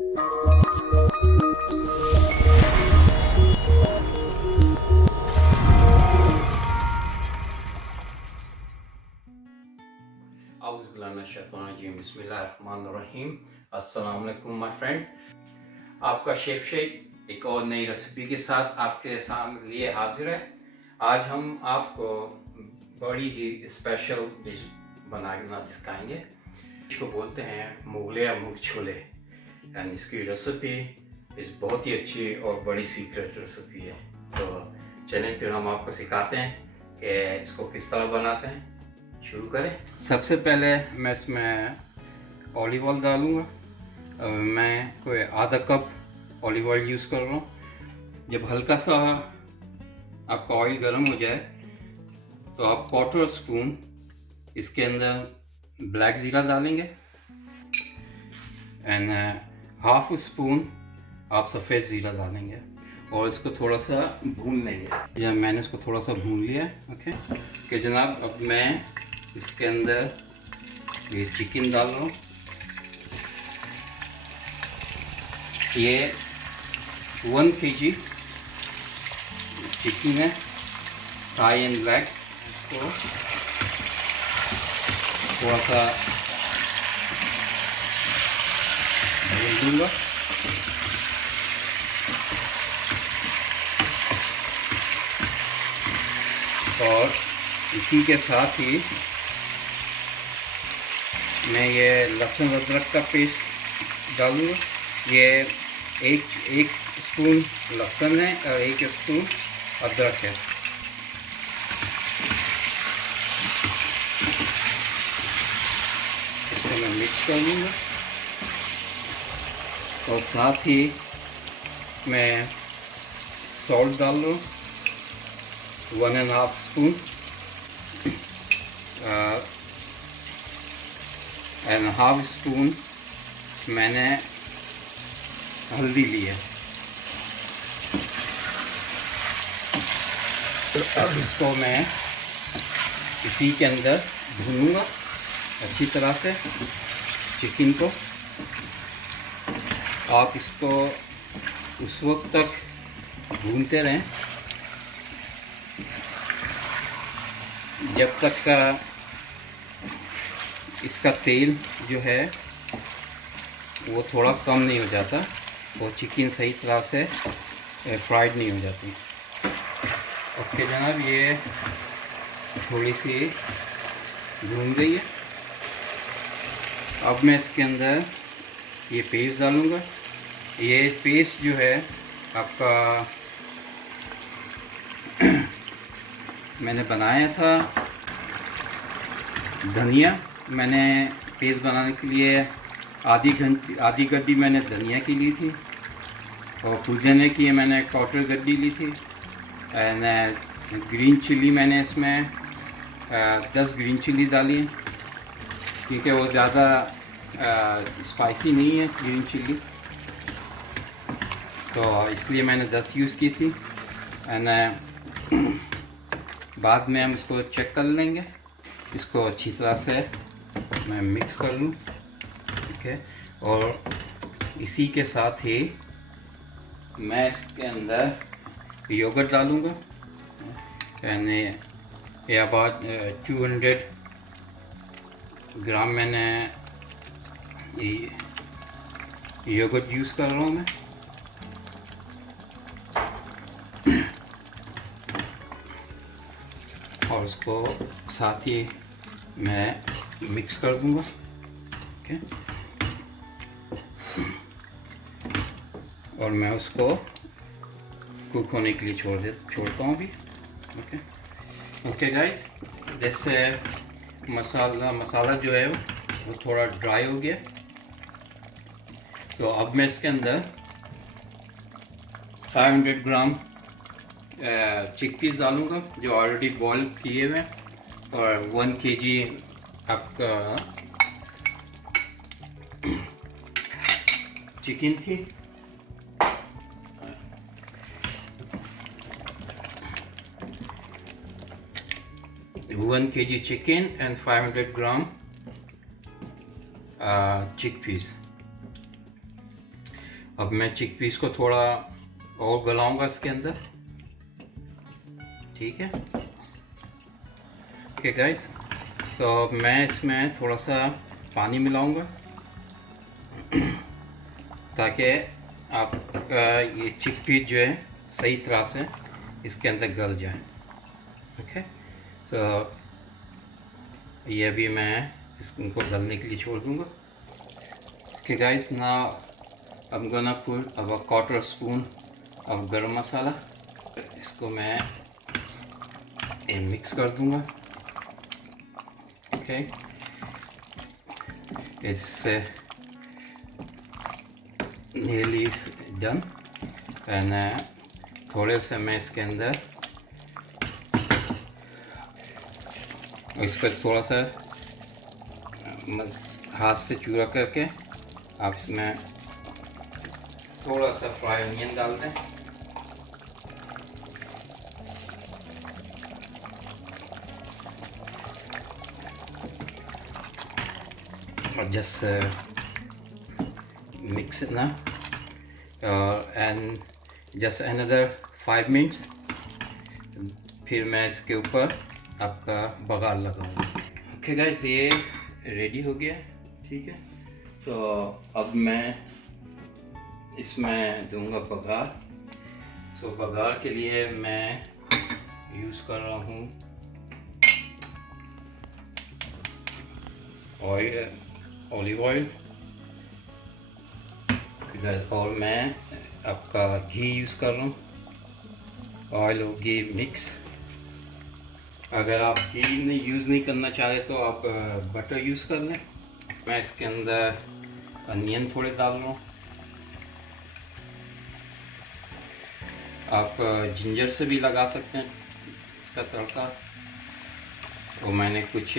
बिस्मिल्लाहिर्रहमानिर्रहीम। अस्सलाम वालेकुम माय फ्रेंड। आपका शेफ शेख एक और नई रेसिपी के साथ आपके सामने लिए हाजिर है। आज हम आपको बड़ी ही स्पेशल डिश बनाना सिखाएंगे। इसको बोलते हैं मुगलिया मुर्ग छोले एंड इसकी रेसिपी इस बहुत ही अच्छी और बड़ी सीक्रेट रेसिपी है। तो चलें फिर हम आपको सिखाते हैं कि इसको किस तरह बनाते हैं। शुरू करें। सबसे पहले मैं इसमें ऑलिव ऑयल डालूँगा। मैं कोई आधा कप ऑलिव ऑयल यूज़ कर रहा हूँ। जब हल्का सा आपका ऑयल गर्म हो जाए तो आप 1/4 स्पून इसके अंदर ब्लैक ज़ीरा डालेंगे एंड 1/2 स्पून आप सफ़ेद ज़ीरा डालेंगे और इसको थोड़ा सा भून लेंगे। या मैंने इसको थोड़ा सा भून लिया। ओके कि जनाब, अब मैं इसके अंदर ये चिकन डाल रहा हूँ। ये 1 kg चिकन है, थाई एंड ब्लैक। इसको थोड़ा सा भून दूँगा। और इसी के साथ ही मैं ये लहसुन अदरक का पेस्ट डालूँगा। ये एक स्पून लहसुन है और 1 स्पून अदरक है। इसको मैं मिक्स कर लूँगा और साथ ही मैं सॉल्ट डाल लूँ 1.5 स्पून एंड 1/2 स्पून मैंने हल्दी ली है। अब इसको मैं इसी के अंदर भूनूंगा अच्छी तरह से चिकन को। आप इसको उस वक्त तक भूनते रहें जब तक का इसका तेल जो है वो थोड़ा कम नहीं हो जाता और चिकन सही तरह से फ्राइड नहीं हो जाती। ओके जनाब, ये थोड़ी सी भून गई है। अब मैं इसके अंदर ये पेस्ट डालूँगा। ये पेस्ट जो है आपका मैंने बनाया था धनिया। मैंने पेस्ट बनाने के लिए आधी गड्डी मैंने धनिया की ली थी और पुदीने की मैंने 1/4 गड्डी ली थी। एंड ग्रीन चिली मैंने इसमें 10 ग्रीन चिली डाली क्योंकि वो ज़्यादा स्पाइसी नहीं है ग्रीन चिली, तो इसलिए मैंने 10 यूज़ की थी। एंड बाद में हम इसको चेक कर लेंगे। इसको अच्छी तरह से मैं मिक्स कर लूँ। ठीक है, और इसी के साथ ही मैं इसके अंदर योगर्ट डालूँगा। यानी ये अबाउट 200 ग्राम मैंने योगर्ट यूज़ कर रहा हूँ मैं। और उसको साथ ही मैं मिक्स कर दूँगा। ओके, और मैं उसको कुक होने के लिए छोड़ता हूँ अभी। ओके गाइस, जैसे मसाला जो है वो थोड़ा ड्राई हो गया, तो अब मैं इसके अंदर 500 ग्राम चिकपीस डालूँगा जो ऑलरेडी बॉईल किए हुए, और 1 kg आपका चिकन थी। One kg chicken and 500 gram chickpeas. अब मैं चिकपीस को थोड़ा और गलाऊंगा इसके अंदर, ठीक है। ओके गाइस, तो अब मैं इसमें थोड़ा सा पानी मिलाऊंगा ताकि आपका ये चिकपीस जो है सही तरह से इसके अंदर गल जाए। ओके, तो ये भी मैं इसको गलने के लिए छोड़ दूंगा। Okay guys, now I'm gonna put about quarter spoon of garam masala. इसको मैं मिक्स कर दूंगा। Okay, it's nearly done and थोड़े से मैं इसके अंदर इसको थोड़ा सा हाथ से चूरा करके आप इसमें थोड़ा सा फ्राई अनियन डाल दें। और जस्ट मिक्स इट ना एंड जस्ट अनदर 5 मिनट्स, फिर मैं इसके ऊपर आपका बघार लगाऊंगा। ओके गाइस, ये रेडी हो गया, ठीक है। तो अब मैं इसमें दूंगा बघार। तो बघार के लिए मैं यूज़ कर रहा हूँ ऑलिव ऑयल, और मैं आपका घी यूज़ कर रहा हूँ, ऑयल और घी मिक्स। अगर आप घी यूज़ नहीं करना चाह रहे तो आप बटर यूज़ कर लें। मैं इसके अंदर अनियन थोड़े डाल रहा हूँ। आप जिंजर से भी लगा सकते हैं इसका तड़का। तो मैंने कुछ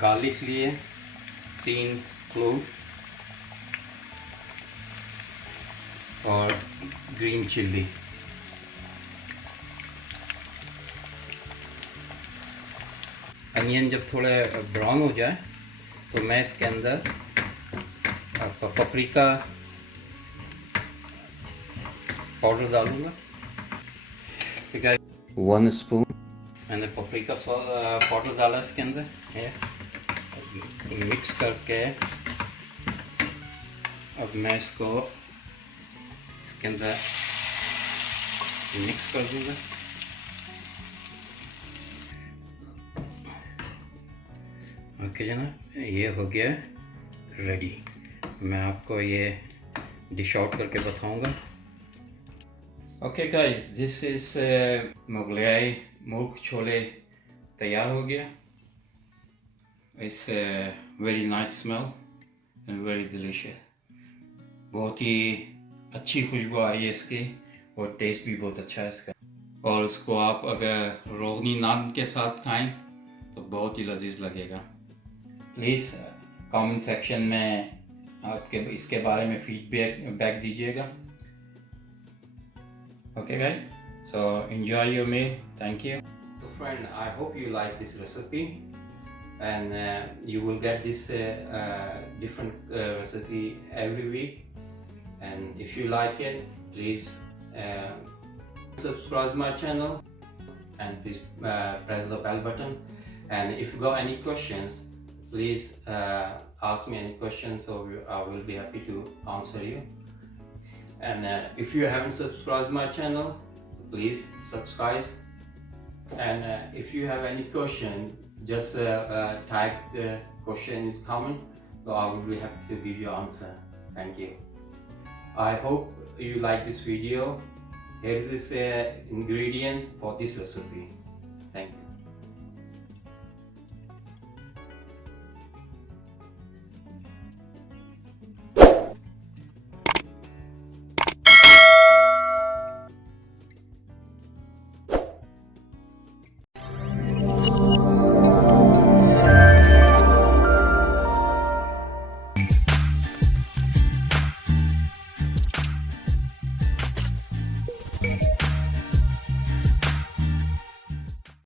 गार्लिक लिए, 3 क्लोव और ग्रीन चिल्ली। अनियन जब थोड़ा ब्राउन हो जाए तो मैं इसके अंदर आपका पपरिका पाउडर डालूंगा, ठीक है। 1 स्पून मैंने पपरिका पाउडर डाला इसके अंदर है। मिक्स करके अब मैं इसको इसके अंदर मिक्स कर दूंगा। ओके जनाब, ये हो गया रेडी। मैं आपको ये डिश आउट करके बताऊंगा। Okay guys, this is Mughlai मुर्ग छोले तैयार हो गया। It's very nice smell and very delicious. बहुत ही अच्छी खुशबू आ रही है इसकी और टेस्ट भी बहुत अच्छा है इसका। और उसको आप अगर रोगनी नान के साथ खाएं तो बहुत ही लजीज लगेगा। प्लीज़ कमेंट सेक्शन में आपके इसके बारे में फीडबैक दीजिएगा। Okay guys, so enjoy your meal. Thank you. So friend, I hope you like this recipe and you will get this different recipe every week. And if you like it, please subscribe my channel and please press the bell button. And if you got any questions, please ask me any questions, so I will be happy to answer you. And if you haven't subscribed my channel, please subscribe. And if you have any question, just type the question is comment, so I will be happy to give you answer. Thank you. I hope you like this video. Here is this ingredient for this recipe. Thank you.